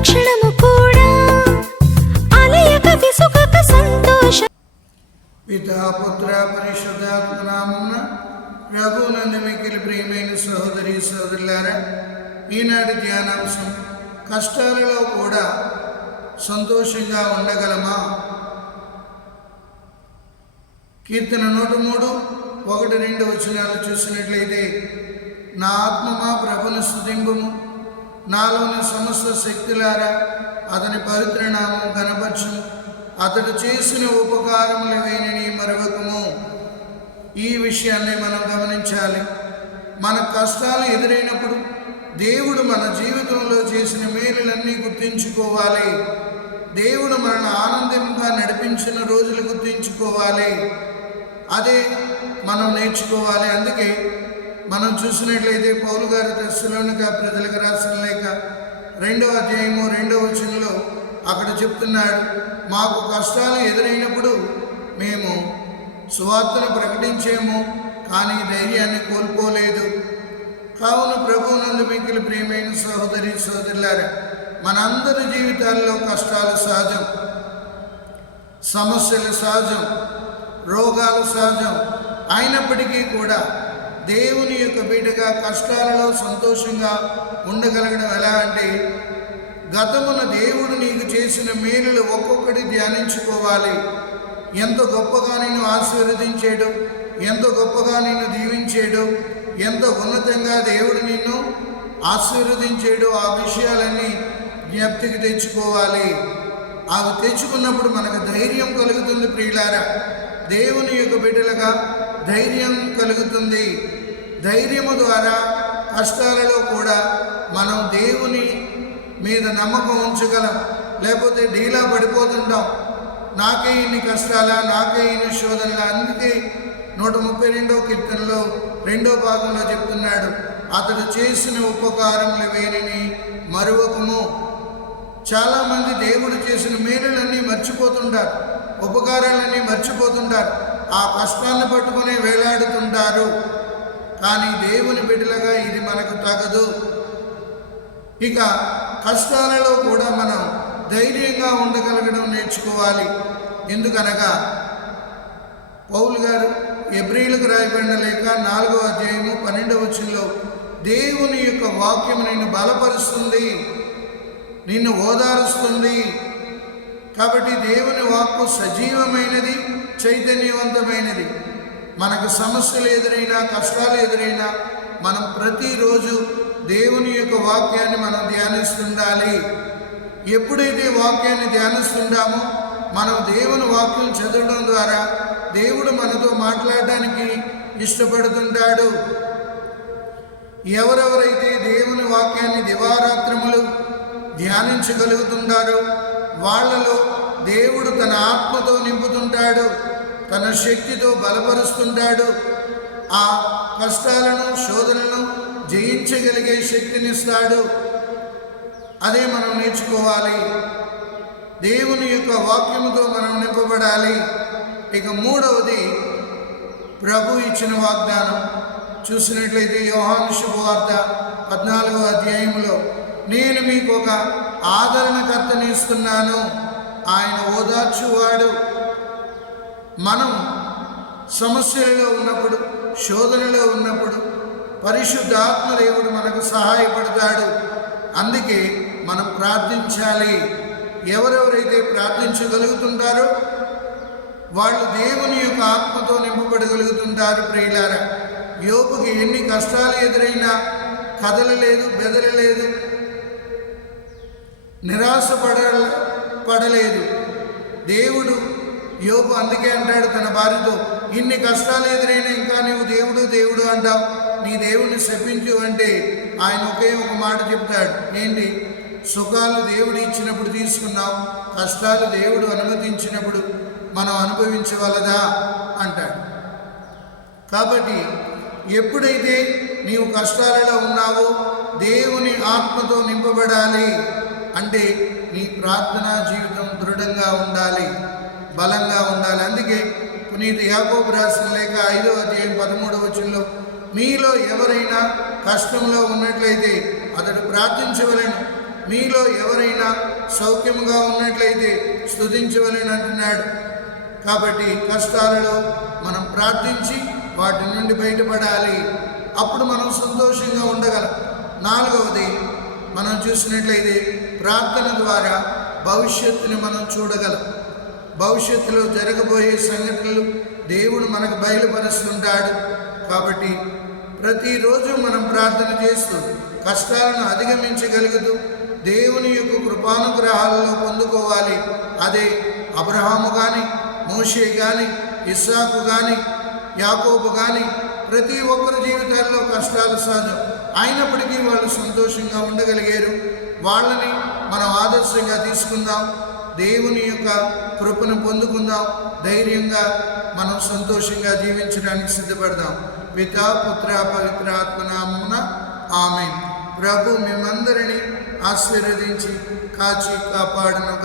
క్షణము కూడా అలయక విసుకక సంతోష పితాపుత్ర పుత్ర పరిశుద్ధాత్మ నామమున ప్రభునందు మిక్కిలి ప్రియమైన సహోదరి సహోదరులారా ఈనాటి ధ్యానాంశం కష్టాలలో కూడా సంతోషంగా ఉండగలమా? కీర్తన నూట మూడు ఒకటి రెండు వచనాలు చూసినట్లయితే నా ఆత్మమా ప్రభును స్థుతింపము నాలోని సమస్త శక్తులారా అతని పవిత్ర నామం అతడు చేసిన ఉపకారములు వేణిని మరవకము. ఈ విషయాన్ని మనం గమనించాలి. మన కష్టాలు ఎదురైనప్పుడు దేవుడు మన జీవితంలో చేసిన మేలులన్నీ గుర్తించుకోవాలి. దేవుడు మనల్ని ఆనందంగా నడిపించిన రోజులు గుర్తించుకోవాలి. అదే మనం నేర్చుకోవాలి. అందుకే మనం చూసినట్లయితే పౌలు గారి తెస్సులోనిగా ప్రజలకు రాసిన రెండవ అధ్యాయము రెండవ వచనంలో అక్కడ చెప్తున్నాడు మాకు కష్టాలు ఎదురైనప్పుడు మేము సువార్తను ప్రకటించేము కానీ ధైర్యాన్ని కోల్పోలేదు. కావున ప్రభువునందు మిక్కిలి ప్రియమైన సహోదరి సహోదరులారా మనందరి జీవితాల్లో కష్టాలు సహజం సమస్యలు సహజం రోగాలు సహజం అయినప్పటికీ కూడా దేవుని యొక్క బిడ్డగా కష్టాలలో సంతోషంగా ఉండగలగడం ఎలా అంటే గతమున దేవుడు నీకు చేసిన మేలులు ఒక్కొక్కటి ధ్యానించుకోవాలి. ఎంత గొప్పగా నేను ఆశీర్వదించేయడం ఎంత గొప్పగా నిన్ను దీవించేయడం ఎంత ఉన్నతంగా దేవుడు నిన్ను ఆశీర్వదించేయడం ఆ విషయాలన్నీ జ్ఞప్తికి తెచ్చుకోవాలి. అవి తెచ్చుకున్నప్పుడు మనకు ధైర్యం కలుగుతుంది ప్రియులారా. దేవుని యొక్క బిడ్డలుగా ధైర్యం కలుగుతుంది. ధైర్యము ద్వారా కష్టాలలో కూడా మనం దేవుని మీద నమ్మకం ఉంచగలం. లేకపోతే డీలా పడిపోతుంటాం. నాకే ఇన్ని కష్టాలా నాకే ఇన్ని శోధనలా అందుకే నూట ముప్పై రెండో కీర్తనలో రెండో భాగంలో చెప్తున్నాడు. అతడు చేసిన ఉపకారములు వేరిని మరువకము. చాలామంది దేవుడు చేసిన మేలులన్నీ మర్చిపోతుంటారు. ఉపకారాలన్నీ మర్చిపోతుంటారు. ఆ కష్టాన్ని పట్టుకుని వేలాడుతుంటారు. కానీ దేవుని బిడ్డలుగా ఇది మనకు తగదు. ఇక కష్టాలలో కూడా మనం ధైర్యంగా ఉండగలగడం నేర్చుకోవాలి. ఎందుకనగా పౌలు గారు ఎబ్రిలకు రాయబడిన లేక నాలుగో అధ్యాయము పన్నెండవ వచ్చంలో దేవుని యొక్క వాక్యం నిన్ను బలపరుస్తుంది నిన్ను ఓదారుస్తుంది. కాబట్టి దేవుని వాక్కు సజీవమైనది చైతన్యవంతమైనది. మనకు సమస్యలు ఎదురైనా కష్టాలు ఎదురైనా మనం ప్రతిరోజు దేవుని యొక్క వాక్యాన్ని మనం ధ్యానిస్తుండాలి. ఎప్పుడైతే వాక్యాన్ని ధ్యానిస్తుంటామో మనం దేవుని వాక్యం చదవడం ద్వారా దేవుడు మనతో మాట్లాడడానికి ఇష్టపడుతుంటాడు. ఎవరెవరైతే దేవుని వాక్యాన్ని దివారాత్రములు ధ్యానించగలుగుతుంటారో వాళ్ళలో దేవుడు తన ఆత్మతో నింపుతుంటాడు తన శక్తితో బలపరుస్తుంటాడు. ఆ కష్టాలను శోధనలను జయించగలిగే శక్తినిస్తాడు. అదే మనం నేర్చుకోవాలి. దేవుని యొక్క వాక్యముతో మనం నింపబడాలి. ఇక మూడవది ప్రభు ఇచ్చిన వాగ్దానం. చూసినట్లయితే యోహాను శుభవార్త పద్నాలుగో అధ్యాయంలో నేను మీకు ఒక ఆదరణకర్తని ఇస్తున్నాను. ఆయన ఓదార్చువాడు. మనం సమస్యలలో ఉన్నప్పుడు శోధనలో ఉన్నప్పుడు పరిశుద్ధాత్మ దేవుడు మనకు సహాయపడతాడు. అందుకే మనం ప్రార్థించాలి. ఎవరెవరైతే ప్రార్థించగలుగుతుంటారో వాళ్ళు దేవుని యొక్క ఆత్మతో నింపబడగలుగుతుంటారు ప్రియులారా. యోపుకి ఎన్ని కష్టాలు ఎదురైనా కదలలేదు బెదరలేదు నిరాశపడ పడలేదు. దేవుడు యోపు అందుకే అంటాడు తన భార్యతో ఇన్ని కష్టాలు ఎదురైనా ఇంకా నీవు దేవుడు దేవుడు అంటావు. నీ దేవుడిని శపించు అంటే ఆయన ఒకే ఒక మాట చెప్తాడు. ఏంటి? సుఖాలు దేవుడు ఇచ్చినప్పుడు తీసుకున్నాం కష్టాలు దేవుడు అనుమతించినప్పుడు మనం అనుభవించవలదా అంటాడు. కాబట్టి ఎప్పుడైతే నీవు కష్టాలలో ఉన్నావో దేవుని ఆత్మతో నింపబడాలి. అంటే నీ ప్రార్థనా జీవితం దృఢంగా ఉండాలి బలంగా ఉండాలి. అందుకే పునీత యాకోబు రాసిన లేక ఐదో అధ్యాయం పదమూడవ వచనంలో మీలో ఎవరైనా కష్టంలో ఉన్నట్లయితే అతడు ప్రార్థించవలను. మీలో ఎవరైనా సౌఖ్యముగా ఉన్నట్లయితే స్తుతించవలని అంటున్నాడు. కాబట్టి కష్టాలలో మనం ప్రార్థించి వాటి నుండి బయటపడాలి. అప్పుడు మనం సంతోషంగా ఉండగలం. నాలుగవది మనం చూసినట్లయితే ప్రార్థన ద్వారా భవిష్యత్తుని మనం చూడగలం. భవిష్యత్తులో జరగబోయే సంఘటనలు దేవుడు మనకు బయలుపరుస్తుంటాడు. కాబట్టి ప్రతిరోజు మనం ప్రార్థన చేస్తూ కష్టాలను అధిగమించగలుగుతూ దేవుని యొక్క కృపానుగ్రహాలలో పొందుకోవాలి. అదే అబ్రహాము కానీ మోషే కానీ ఇస్సాకు కానీ యాకోబు కానీ ప్రతి ఒక్కరి జీవితాల్లో కష్టాలు సహజం అయినప్పటికీ వాళ్ళు సంతోషంగా ఉండగలిగారు. వాళ్ళని మనం ఆదర్శంగా తీసుకుందాం. దేవుని యొక్క కృపను పొందుకుందాం. ధైర్యంగా మనం సంతోషంగా జీవించడానికి సిద్ధపడదాం. పితా పుత్ర పవిత్ర ఆత్మనామమున ఆమె ప్రభు మేమందరినీ ఆశీర్వదించి కాచి కాపాడును